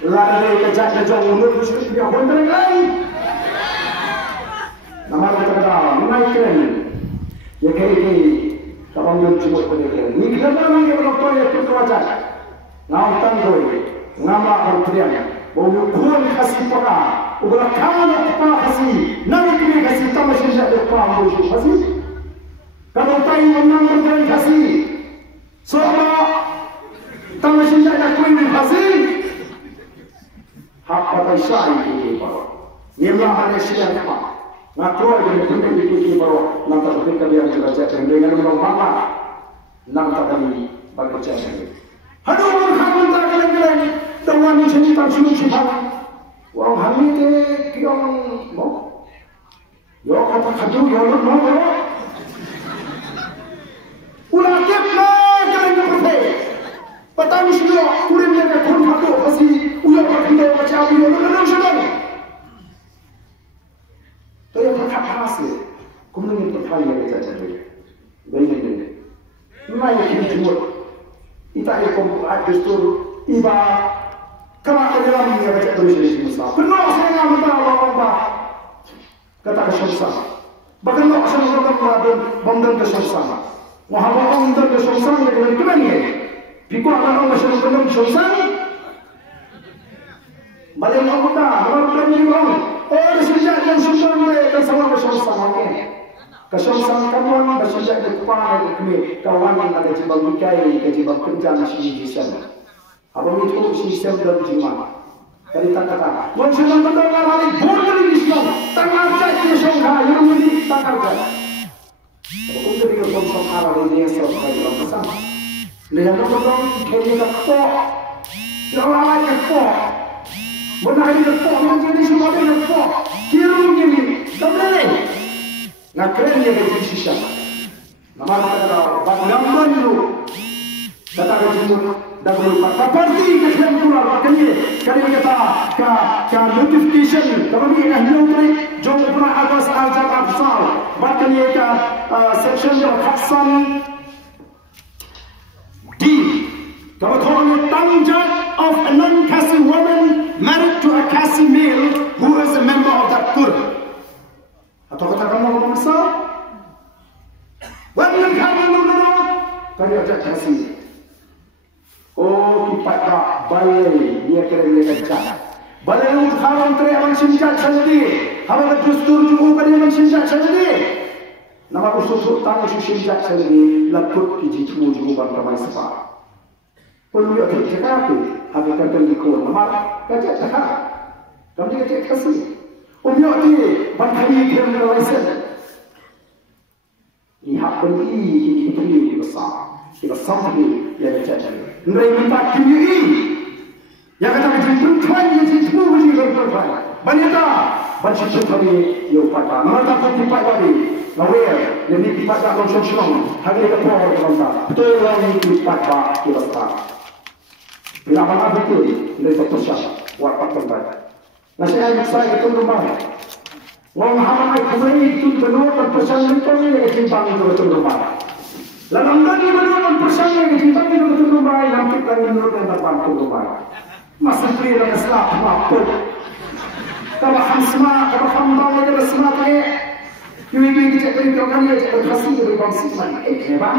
Lari kejap kejap undur mesti dia konten lain. Nama kita kata naik keren. Ya kiri kapan yang cuba pendekan. Ni kenapa orang yang doktor yang terkewajar? Ngautan koi, ngama berteriak. Bau kurang kasih peka. Udah kamu apa kasih? Nanti kini kasih tambah sisa depan bau kasih. Kalau tahu menang berteriak kasih. Soalnya tambah sisa nak kau kasih. Hak pakai syai itu baru. Niatlah hanya siang apa. Ngatur dengan benda itu baru. Nanti ketika dia berbaca dengan orang mama, nanti kami berbaca dengan. Aduh, kamu tak keren-keren. Tuan ini tak suci-suci. Wang kami ke kiong mau. Yo kata kaju yo lu mau. Ulah keplah kalian berpe. Petani sudah kurim yang kurang satu pasti. Ulah kita baca video lu kenal sudah. Tapi yang tak hasil, kemudian kita hanya baca saja. Begini. Mai kita jumpa. Kita ikut adustur iba. Kalau ada dalam dia baca tulis di Musa. Benar saya minta Allah. Kata kesyukur. Bahkan kalau saya berkata bandar kesyukur. Muhammad bandar kesyukur dengan kemana? Bikul akan orang masyarakat kesyukur. Balik kita, orang ni orang. Oh, sejak yang susah mereka sama kesyukur lagi. Kesyukur kamu bersejak depan kami kawan yang ada di bagikai, di bagian sini di sana. Abang itu sistem dan jimat. Kali tak kata, wanita betul hari boleh Islam. Tangan saya songkar, yang ini tak ada. Kalau kita di dalam songkar ini yang saya dalam pesan. Lihat orang kini kata, jangan lagi kata. Benar ini kata, menjadi semua ini kata. Kirung ini, tak boleh. Nak keren dia jadi sisa. Nama kata, bagaimana dulu? Kata kata dan berupa parti kesan keluar kini kata ke notification kami dah nyuri jom pernah atas ajak absal bahkan ia ke section yang khasam D kalau orang tangja of a non-Kasi woman married to a Kasi male who is a member of that group atau katakan orang besar wanita kamu kami ajak Kasi. Oh, kipat tak balai dia kena dia kacau. Balai lu haram teriak mensinjak sendiri. Haram justru juga dia mensinjak sendiri. Nama usul tang sinjak sendiri lakut kiji cuma juga ramai sepa. Perlu dia cakap apa kata dikau nama kacau cakap. Kamu dia cakap kasih. Umur dia bangkai dia melawan. Lihat beli kita besar. Kita sampai dia bercakap. Mereka minta kini yang kata macam perempuan yang semua mesti berperempuan. Banyak banyak sekali yang pada. Mereka pun tipai lagi. Lawyer yang tipai tak langsung. Hari itu power kita. Betul yang tipai tak kita tak. Bila mana betul kita terpusat. Wapak tempat. Nasihat saya itu rumah. Wong hamai kembali itu benar terpusat itu yang kecimpang itu betul rumah. Lalu tadi menurut persamaan yang kita minum betul rumah, yang kita minum dan terbantu rumah. Masa beri dan selap mampu. Kalau hamsma, kalau hamba yang bersama kaya, ibu-ibu kita beri kau dia jadi kasih dari bangsa mana? Hebat.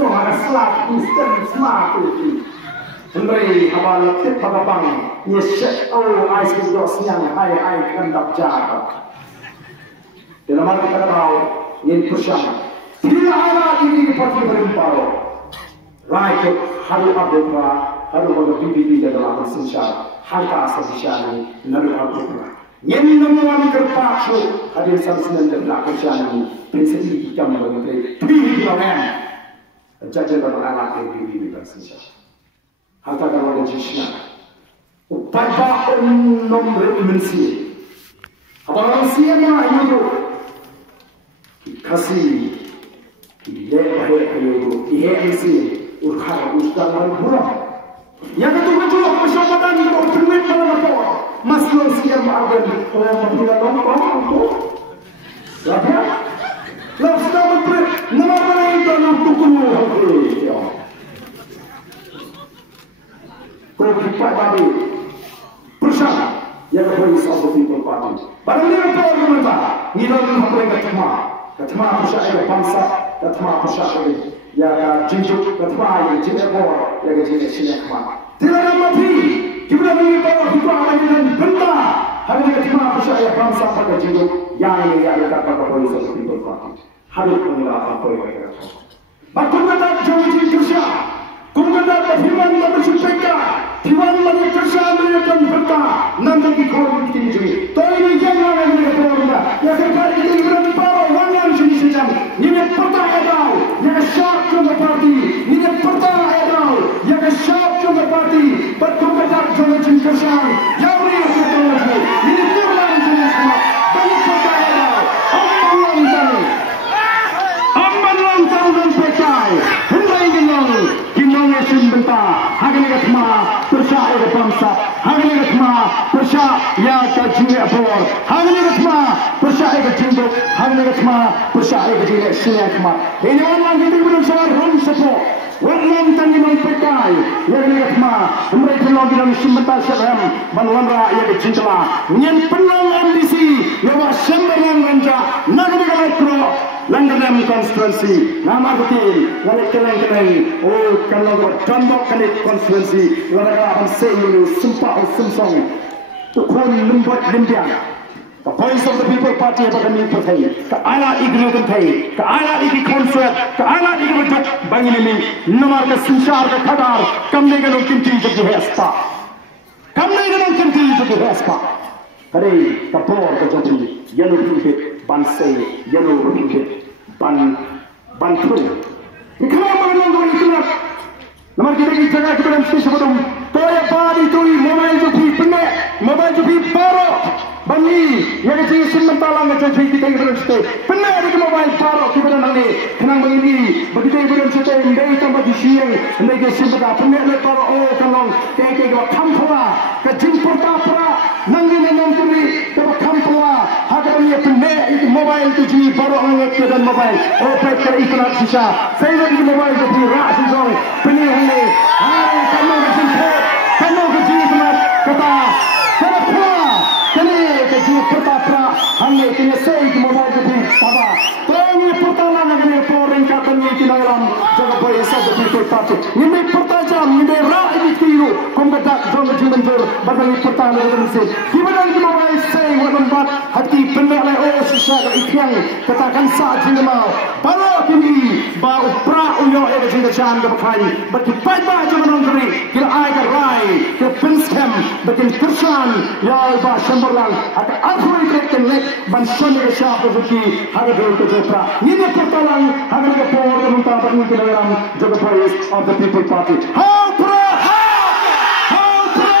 So ada selap instan smart itu. Memberi hamba letih pada bang. Nyesek ais kedosnya, hai kendap jarak. Dalam arti kata tahu, ini persamaan. Tidak ada ini parti berimparo. Rakyat haru abdullah, haru bibi dalam sensyar, harta asasian nabi abdullah. Yang namuan kerpasu hadir sansunan dalam kerjaan prinsip kita mengenai bibi orang. Jajah dalam anak bibi dalam sensyar. Harta dalam jisna. Upaya nomor mensi. Abang siapa itu? Kasih. Dia itu, dia isi urkar ustaz orang. Yang itu betul persahabatan itu bermain dalam apa? Masih siap agen orang tidak nampak itu. Siapa? Lalu sudah bermain nama mana itu dalam tubuh. yang voice of the people party. Barang ni apa argumenta? Ni dalam apa yang katma pusat yang bangsa, katma pusat yang jinjuk, katma yang jinjuk bor, yang jinjuk sini katma. Tidak ada mati. Kita ni bawa kita orang yang benda. Hari ni katma pusat yang bangsa pada jinjuk yang ini yang ada pada voice of the people party. Hari ini apa yang kita lakukan? Bagaimana janji kerja? Kumpulan firman bersumpah, firman kerja mereka berkata, nanti kita bikin jadi. Tapi jangan lagi berkorban. Ya sekali ini berapa orang yang sedang ini pertanyaan tahu, yang siap cuma parti, ini pertanyaan tahu, yang siap cuma parti. Berkumpulan janji kerja, yang ini berkorban. Ini turun jenis semua. Banyak pertanyaan tahu. Ambalan tahu dan percaya. Hendak ingin Kinongesin benta, hagani katma, percaya ke bangsa, hagani katma, percaya ya ke jiwa bor, hagani katma, percaya ke jinduk, hagani katma, percaya ke jiwa siapa katma. Ini orang kita berusaha rum sepo, orang tani memperkai, ya hagani katma, mereka lagi dalam simbenta siapa, banwanra ya ke jindela, nyen penang ambisi, yawa sembarang ranja, nagani kalekro. Langganam constituency, nama betul, lalu keleng-keleng, oh kalau buat contoh kali constituency, lalu apa sehingga sumpah sumsong, tu pun lembut lembiang. The voice of the people party apa kami percaya, ke ala ignu kentai, ke ala igi konsert, ke ala igi bentuk bangin ini, nomor ke sinsar ke kadar, kami dengan kinti jadi hespa, kami dengan kinti jadi hespa. Hari kapor terjadi, yellow putih, bansai, yellow putih, ban putih. Ikhlas mana orang itu? Nama kita ini jaga kita dalam sisi sebelum. Toya padi tui mobile jupi penek, mobile jupi baru. Bani, yang jadi sementara macam kita ini belum stay. Penek ada mobile baru kita dalam ni. Kenang begini, begitu belum stay. Ndai tambah di siang, ndai ke sementara penek le baru. Oh kalong, kayak kampura, kejimpur tapra, nanti menonton dapat kampura. Hajar ni penek itu mobile tu jadi baru orang ke dalam mobile. Oh peker iklan sisa. Saya lagi mobile jupi ras sisong. Penek ni, kamu kejimpur, kamu kejimpur kata. Pertama, hanya kena say di mobile jupi tabah. Tanya pertama nak orang katanya dalam jaga bahasa the people party. Ini pertajam, ini rakyat itu. Kompetak jom jumenter bagi pertama dengan saya. Gimana di mobile say walambat hati benar oh susah ikhyan katakan saat ini mau. Baru kini bau pra unyo ada jenggot jangan berkai. Bagi baik-baik jangan memberi. Kira air rai, kira pinskem, bagi kersan ya bah sembarang. Ada aku ikut nek banson ke siapa rezeki harga dulu ke pra. Ini pertolongan harga ke por dan untuk bagi dalam jaga voice of the people party. How pra, how pra,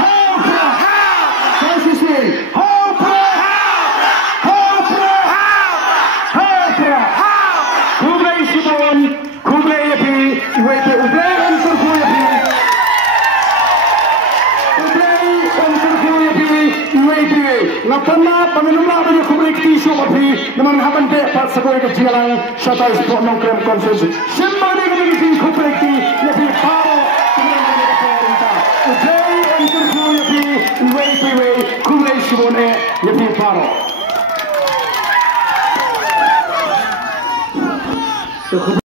how pra. Saya sisi, how pra, how pra, how pra. Kublai Sibon, kublai api, wait kublai ansur kublai api. Napana panunumla bagi kublai kiti api, namun haban dek pas sekolah kejalan syaitan sport nongkrem konsensus. Semua ni kami kiti kublai kiti api power. Kublai ansur kublai api, wait kublai Sibon api power.